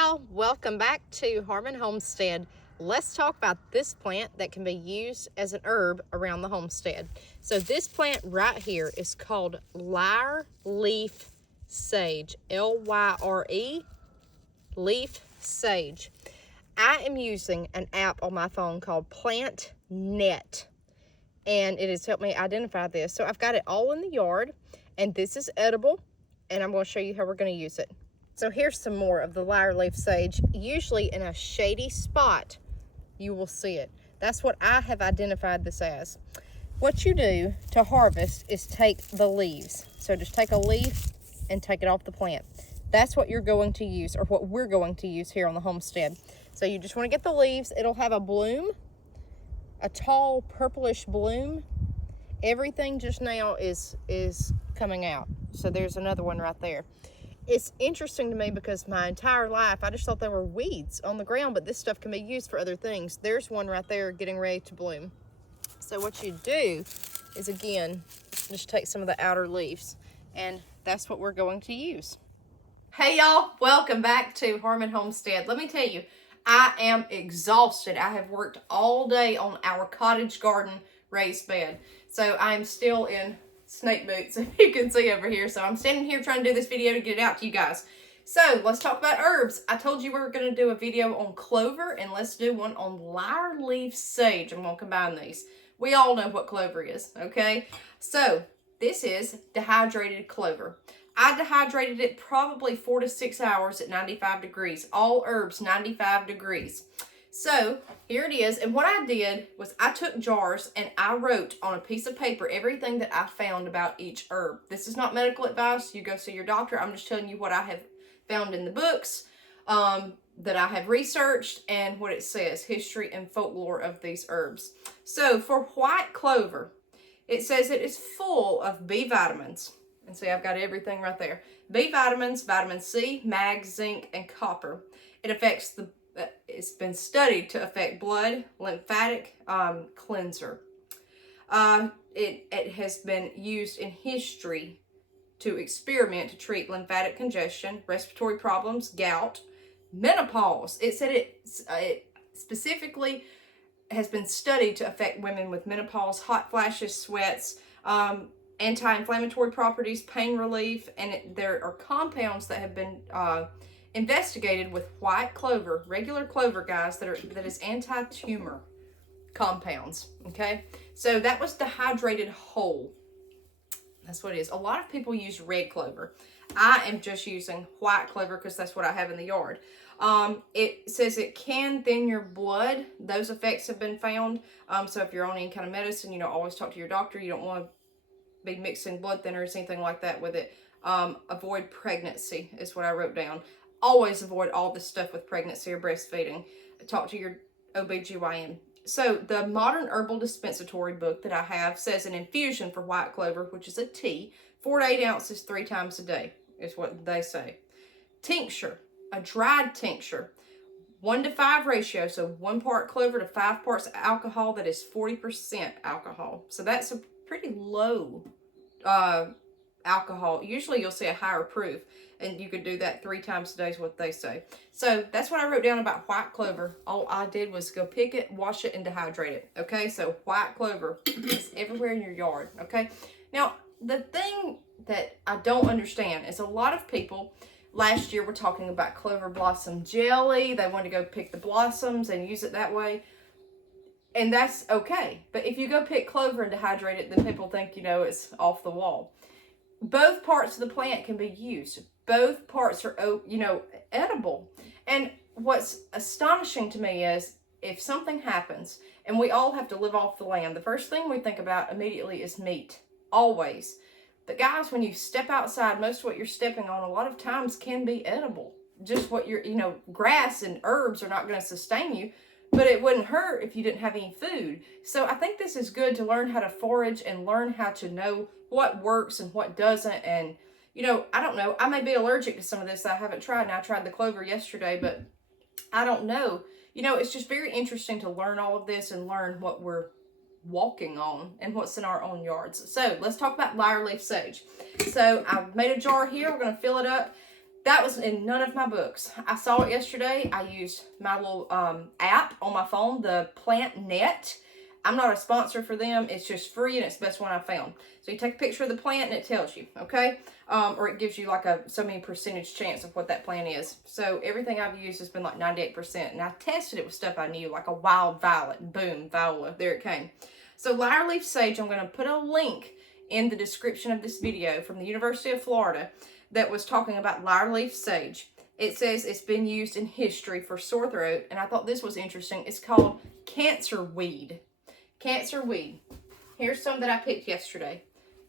y'all, welcome back to Homestead. Let's talk about this plant that can be used as an herb around the homestead. So this plant right here is called Lyreleaf sage, L-Y-R-E, leaf sage. I am using an app on my phone called Plant Net, and it has helped me identify this. So I've got it all in the yard, and this is edible, and I'm going to show you how we're going to use it. So here's some more of the Lyreleaf sage. Usually in a shady spot, you will see it. That's what I have identified this as. What you do to harvest is take the leaves. So just take a leaf and take it off the plant. That's what you're going to use, or what we're going to use here on the homestead. So you just want to get the leaves. It'll have a bloom, a tall purplish bloom. Everything just now is coming out. So there's another one right there. It's interesting to me because my entire life, I just thought they were weeds on the ground, but this stuff can be used for other things. There's one right there getting ready to bloom. So what you do is, again, just take some of the outer leaves, and that's what we're going to use. Hey y'all, welcome back to Homestead. Let me tell you, I am exhausted. I have worked all day on our cottage garden raised bed. So I'm still in snake boots, if you can see over here. So I'm standing here trying to do this video to get it out to you guys. So let's talk about herbs. I told you we were going to do a video on clover, and let's do one on Lyreleaf sage. I'm going to combine these. We all know what clover is, okay? So this is dehydrated clover. I dehydrated it probably 4 to 6 hours at 95 degrees. All herbs 95 degrees. So here it is, and what I did was I took jars and I wrote on a piece of paper everything that I found about each herb. This is not medical advice. You go see your doctor. I'm just telling you what I have found in the books that I have researched and what it says, history and folklore of these herbs. So for white clover, it says it is full of B vitamins. And see, I've got everything right there. B vitamins, vitamin C, mag, zinc, and copper. It affects the it's been studied to affect blood, lymphatic cleanser. It has been used in history to experiment to treat lymphatic congestion, respiratory problems, gout, menopause. It said it specifically has been studied to affect women with menopause, hot flashes, sweats, anti-inflammatory properties, pain relief, and there are compounds that have been investigated with white clover, regular clover, guys, that is anti-tumor compounds. Okay, so that was dehydrated whole. That's what it is. A lot of people use red clover. I am just using white clover because that's what I have in the yard. It says it can thin your blood. Those effects have been found. So if you're on any kind of medicine, always talk to your doctor. You don't want to be mixing blood thinners, anything like that with it. Avoid pregnancy is what I wrote down. Always avoid all this stuff with pregnancy or breastfeeding. Talk to your OBGYN. So the Modern Herbal Dispensatory book that I have says an infusion for white clover, which is a tea, 4 to 8 ounces 3 times a day is what they say. Tincture, a dried tincture, 1 to 5 ratio. So 1 part clover to 5 parts alcohol. That is 40% alcohol. So that's a pretty low alcohol. Usually you'll see a higher proof, and you could do that 3 times a day is what they say. So that's what I wrote down about white clover. All I did was go pick it, wash it, and dehydrate it. Okay, so white clover is everywhere in your yard. Okay, now the thing that I don't understand is a lot of people last year were talking about clover blossom jelly. They wanted to go pick the blossoms and use it that way. And that's okay. But if you go pick clover and dehydrate it, then people think, it's off the wall. Both parts of the plant can be used. Both parts are, edible. And what's astonishing to me is if something happens and we all have to live off the land, the first thing we think about immediately is meat. Always. But guys, when you step outside, most of what you're stepping on a lot of times can be edible. Just what you're, grass and herbs are not going to sustain you. But it wouldn't hurt if you didn't have any food. So I think this is good to learn how to forage and learn how to know what works and what doesn't. And, I don't know. I may be allergic to some of this that I haven't tried. And I tried the clover yesterday, but I don't know. It's just very interesting to learn all of this and learn what we're walking on and what's in our own yards. So let's talk about Lyreleaf sage. So I've made a jar here. We're going to fill it up. That was in none of my books. I saw it yesterday. I used my little app on my phone, the Plant Net. I'm not a sponsor for them. It's just free and it's the best one I found. So you take a picture of the plant and it tells you, okay? Or it gives you like a so many percentage chance of what that plant is. So everything I've used has been like 98%. And I tested it with stuff I knew, like a wild violet. Boom, viola. There it came. So Lyreleaf sage, I'm going to put a link in the description of this video from the University of Florida that was talking about Lyreleaf sage. It says it's been used in history for sore throat, and I thought this was interesting. It's called cancer weed. Cancer weed. Here's some that I picked yesterday.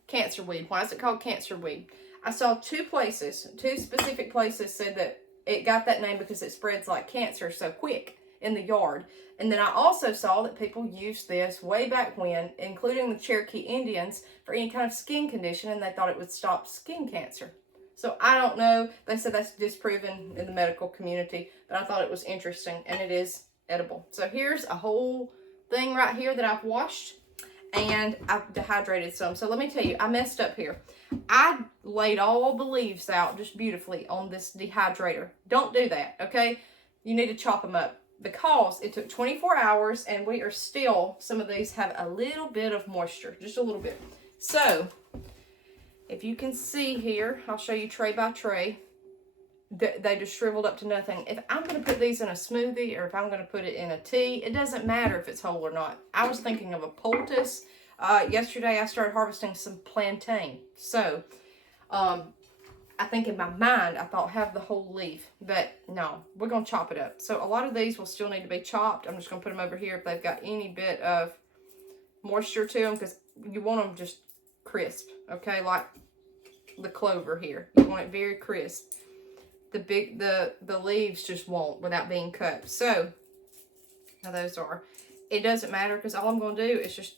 Cancer weed. Why is it called cancer weed? I saw two specific places said that it got that name because it spreads like cancer so quick in the yard. And then I also saw that people used this way back when, including the Cherokee Indians, for any kind of skin condition, and they thought it would stop skin cancer. So I don't know. They said that's disproven in the medical community, but I thought it was interesting, and it is edible. So here's a whole thing right here that I've washed, and I've dehydrated some. So let me tell you, I messed up here. I laid all the leaves out just beautifully on this dehydrator. Don't do that, okay? You need to chop them up because it took 24 hours, and we are still, some of these have a little bit of moisture, just a little bit. So if you can see here, I'll show you tray by tray. They just shriveled up to nothing. If I'm going to put these in a smoothie or if I'm going to put it in a tea, it doesn't matter if it's whole or not. I was thinking of a poultice. Yesterday I started harvesting some plantain. So I think in my mind I thought have the whole leaf. But no, we're going to chop it up. So a lot of these will still need to be chopped. I'm just going to put them over here if they've got any bit of moisture to them, because you want them just crisp. Okay, like the clover here. You want it very crisp. The leaves just won't without being cut. So now those are. It doesn't matter because all I'm going to do is just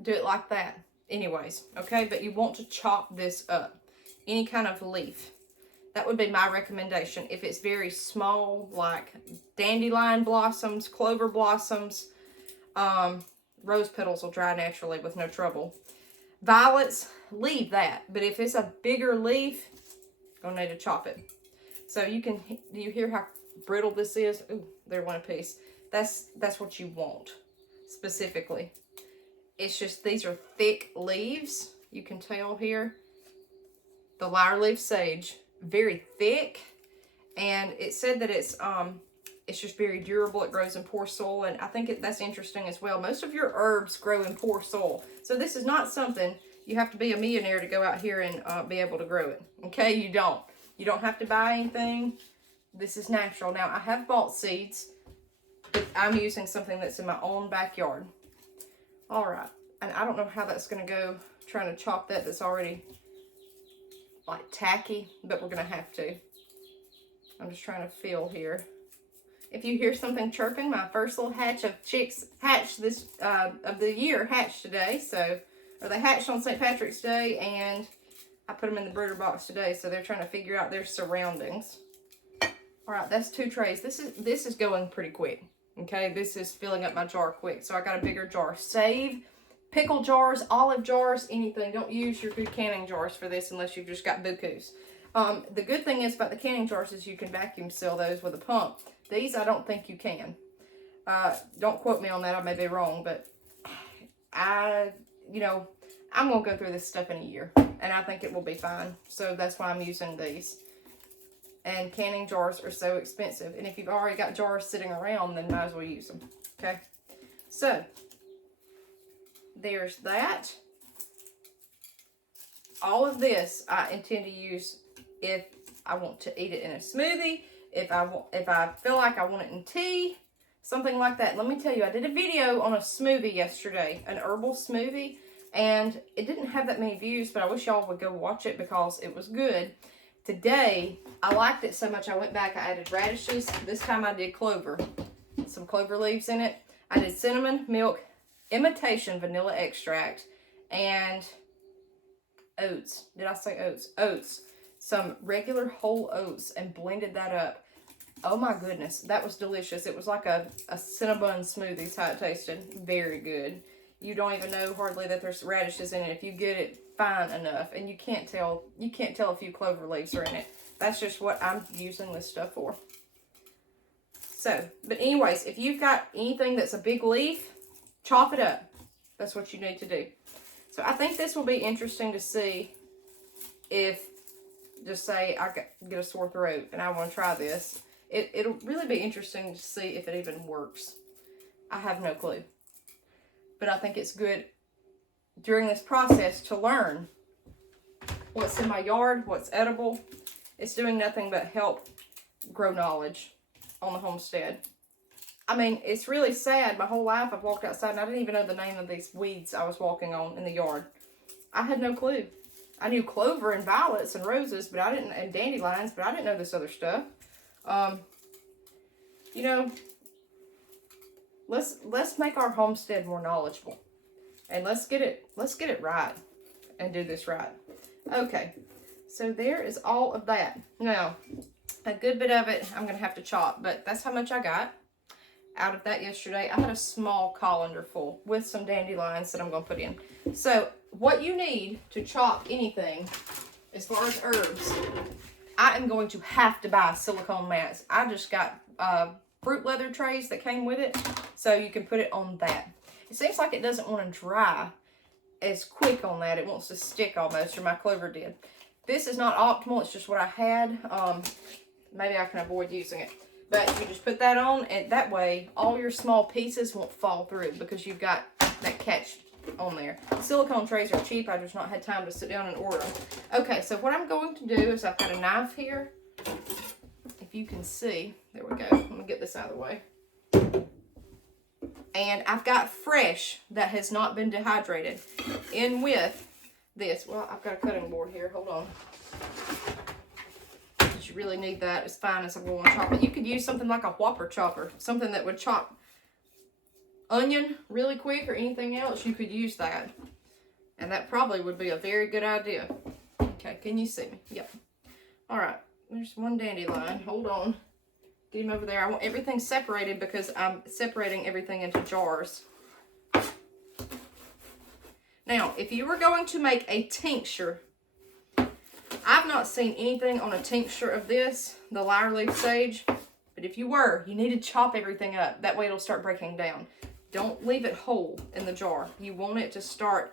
do it like that anyways. Okay, but you want to chop this up. Any kind of leaf. That would be my recommendation. If it's very small, like dandelion blossoms, clover blossoms, rose petals will dry naturally with no trouble. Violets, leave that. But if it's a bigger leaf, you're going to need to chop it. So do you hear how brittle this is? Ooh, they're one piece. That's what you want specifically. It's just, these are thick leaves. You can tell here. The Lyreleaf sage, very thick. And it said that it's just very durable. It grows in poor soil. And I think that's interesting as well. Most of your herbs grow in poor soil. So this is not something you have to be a millionaire to go out here and be able to grow it. Okay, you don't. You don't have to buy anything. This is natural. Now, I have bought seeds, but I'm using something that's in my own backyard. All right. And I don't know how that's going to go, trying to chop that's already like tacky, but we're going to have to. I'm just trying to feel here. If you hear something chirping, my first little hatch of chicks hatched this, of the year hatched today. So, or they hatched on St. Patrick's Day, and I put them in the brooder box today, so they're trying to figure out their surroundings. All right, that's 2 trays. This is going pretty quick. Okay, this is filling up my jar quick. So I got a bigger jar. Save pickle jars, olive jars, anything. Don't use your good canning jars for this unless you've just got bukus. The good thing is about the canning jars is you can vacuum seal those with a pump. These I don't think you can. Don't quote me on that. I may be wrong, but I'm going to go through this stuff in a year, and I think it will be fine. So that's why I'm using these. And canning jars are so expensive. And if you've already got jars sitting around, then might as well use them. Okay? So, there's that. All of this I intend to use if I want to eat it in a smoothie, if I feel like I want it in tea, something like that. Let me tell you, I did a video on a smoothie yesterday, an herbal smoothie. And it didn't have that many views, but I wish y'all would go watch it because it was good. Today, I liked it so much I went back, I added radishes. This time I did clover. Some clover leaves in it. I did cinnamon, milk, imitation vanilla extract, and oats. Did I say oats? Oats. Some regular whole oats and blended that up. Oh my goodness, that was delicious. It was like a Cinnabon smoothie is how it tasted. Very good. You don't even know hardly that there's radishes in it if you get it fine enough. And you can't tell a few clover leaves are in it. That's just what I'm using this stuff for. So, but anyways, if you've got anything that's a big leaf, chop it up. That's what you need to do. So I think this will be interesting to see if, just say I get a sore throat and I want to try this. It'll really be interesting to see if it even works. I have no clue. But I think it's good during this process to learn what's in my yard, what's edible. It's doing nothing but help grow knowledge on the homestead. I mean, it's really sad. My whole life I've walked outside and I didn't even know the name of these weeds I was walking on in the yard. I had no clue. I knew clover and violets and roses, but I didn't, and dandelions, but I didn't know this other stuff. You know, let's make our homestead more knowledgeable, and let's get it right, and do this right. Okay, so there is all of that. Now, a good bit of it I'm gonna have to chop, but that's how much I got out of that yesterday. I had a small colander full with some dandelions that I'm gonna put in. So what you need to chop anything as far as herbs, I am going to have to buy silicone mats. I just got fruit leather trays that came with it, so you can put it on that. It seems like it doesn't want to dry as quick on that. It wants to stick almost, or my clover did. This is not optimal. It's just what I had. Maybe I can avoid using it. But you just put that on, and that way all your small pieces won't fall through because you've got that catch on there. Silicone trays are cheap. I just not had time to sit down and order them. Okay, so what I'm going to do is I've got a knife here. If you can see, there we go. Let me get this out of the way. And I've got fresh that has not been dehydrated in with this. Well, I've got a cutting board here. Hold on. You really need that as fine as I'm going to chop it. You could use something like a Whopper chopper, something that would chop onion really quick or anything else. You could use that, and that probably would be a very good idea. Okay, can you see me? Yep. All right, there's one dandelion. Hold on, get him over there. I want everything separated because I'm separating everything into jars. Now, if you were going to make a tincture, I've not seen anything on a tincture of this, the Lyreleaf sage, but if you were, you need to chop everything up. That way it'll start breaking down. Don't leave it whole in the jar. You want it to start,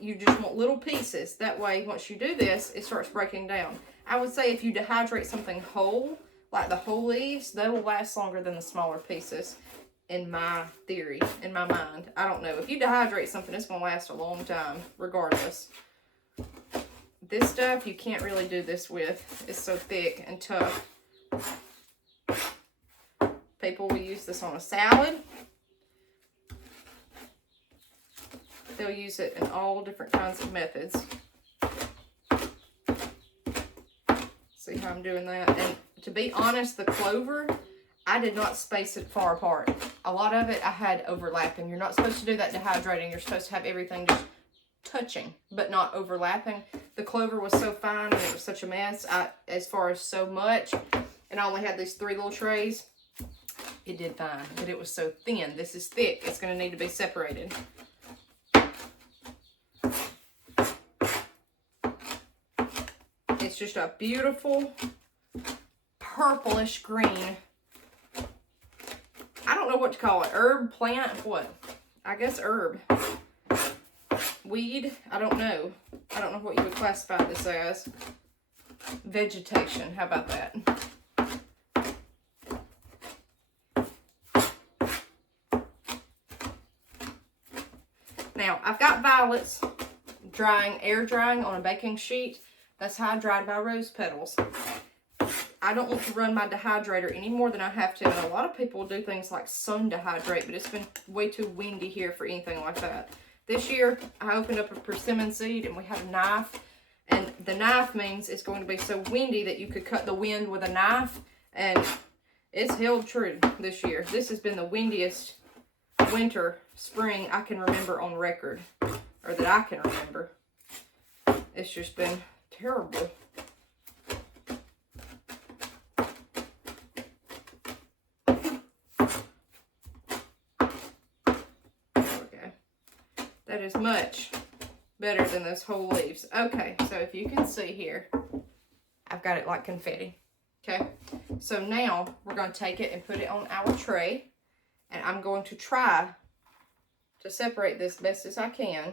you just want little pieces. That way, once you do this, it starts breaking down. I would say if you dehydrate something whole, like the whole leaves, they will last longer than the smaller pieces, in my theory, in my mind. I don't know. If you dehydrate something, it's going to last a long time, regardless. This stuff, you can't really do this with. It's so thick and tough. People will use this on a salad. They'll use it in all different kinds of methods. See how I'm doing that? And to be honest, the clover, I did not space it far apart. A lot of it I had overlapping. You're not supposed to do that dehydrating. You're supposed to have everything just touching, but not overlapping. The clover was so fine and it was such a mess. As far as so much, and I only had these 3 little trays, it did fine, but it was so thin. This is thick. It's going to need to be separated. It's just a beautiful purplish green. I don't know what to call it. Herb, plant, what? I guess herb. Weed, I don't know. I don't know what you would classify this as. Vegetation, how about that? Now, I've got violets drying, air drying on a baking sheet. That's how I dried my rose petals. I don't want to run my dehydrator any more than I have to. And a lot of people do things like sun dehydrate, but it's been way too windy here for anything like that. This year, I opened up a persimmon seed and we had a knife. And the knife means it's going to be so windy that you could cut the wind with a knife. And it's held true this year. This has been the windiest winter, spring I can remember on record. Or that I can remember. It's just been terrible. That is much better than those whole leaves. Okay, so if you can see here, I've I've got it like confetti. Okay, so now we're going to take it and put it on our tray. And I'm going to try to separate this best as I can.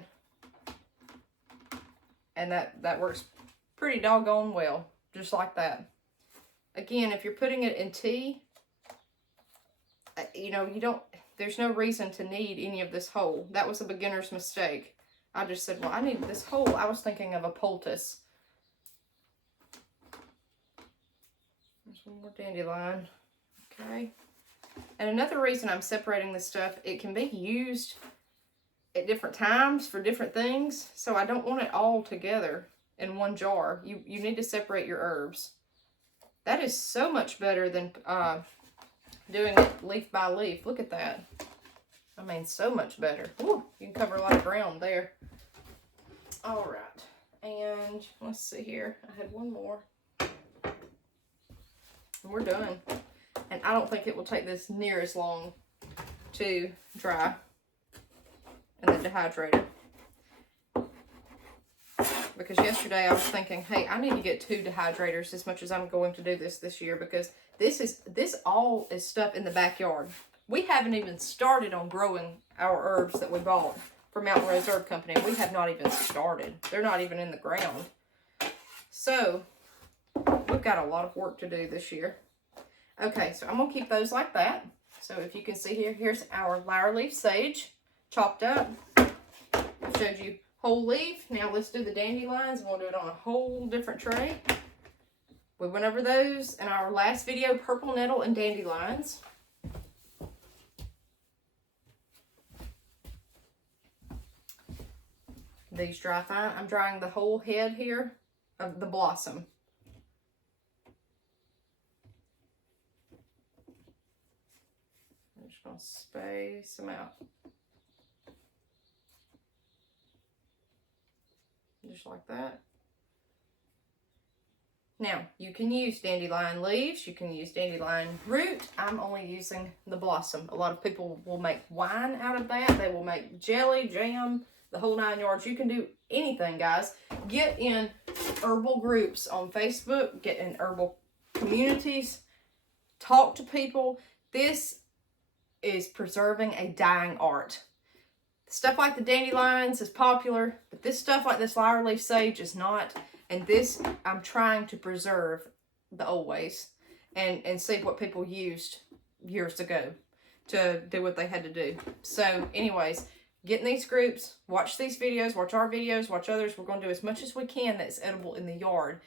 And that works pretty doggone well, just like that. Again, if you're putting it in tea, you know, there's no reason to need any of this whole. That was a beginner's mistake. I just said, well, I need this whole. I was thinking of a poultice. There's one more dandelion. Okay. And another reason I'm separating this stuff, it can be used at different times for different things. So I don't want it all together in one jar. You need to separate your herbs. That is so much better than doing it leaf by leaf. Look at that. I mean, so much better. Ooh, you can cover a lot of ground there. All right. And let's see here. I had one more. And we're done. And I don't think it will take this near as long to dry in the dehydrator. Because yesterday I was thinking, hey, I need to get 2 dehydrators as much as I'm going to do this year, because this all is stuff in the backyard. We haven't even started on growing our herbs that we bought from Mountain Rose Herb Company. We have not even started. They're not even in the ground. So we've got a lot of work to do this year. Okay, so I'm going to keep those like that. So if you can see here, here's our Lyreleaf sage chopped up. I showed you whole leaf. Now let's do the dandelions. We'll do it on a whole different tray. We went over those in our last video, purple nettle and dandelions. These dry fine. I'm drying the whole head here of the blossom. I'm just going to space them out. Just like that. Now, you can use dandelion leaves. You can use dandelion root. I'm only using the blossom. A lot of people will make wine out of that. They will make jelly, jam, the whole 9 yards. You can do anything, guys. Get in herbal groups on Facebook. Get in herbal communities. Talk to people. This is preserving a dying art. Stuff like the dandelions is popular, but this stuff like this Lyreleaf sage is not. And this, I'm trying to preserve the old ways and see what people used years ago to do what they had to do. So anyways, get in these groups, watch these videos, watch our videos, watch others. We're going to do as much as we can that's edible in the yard.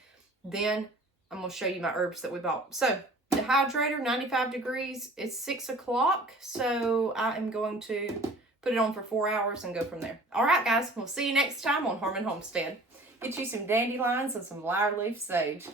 Then I'm going to show you my herbs that we bought. So dehydrator, 95 degrees. It's 6 o'clock. So I am going to put it on for 4 hours and go from there. All right, guys. We'll see you next time on Homestead. Get you some dandelions and some Lyreleaf sage.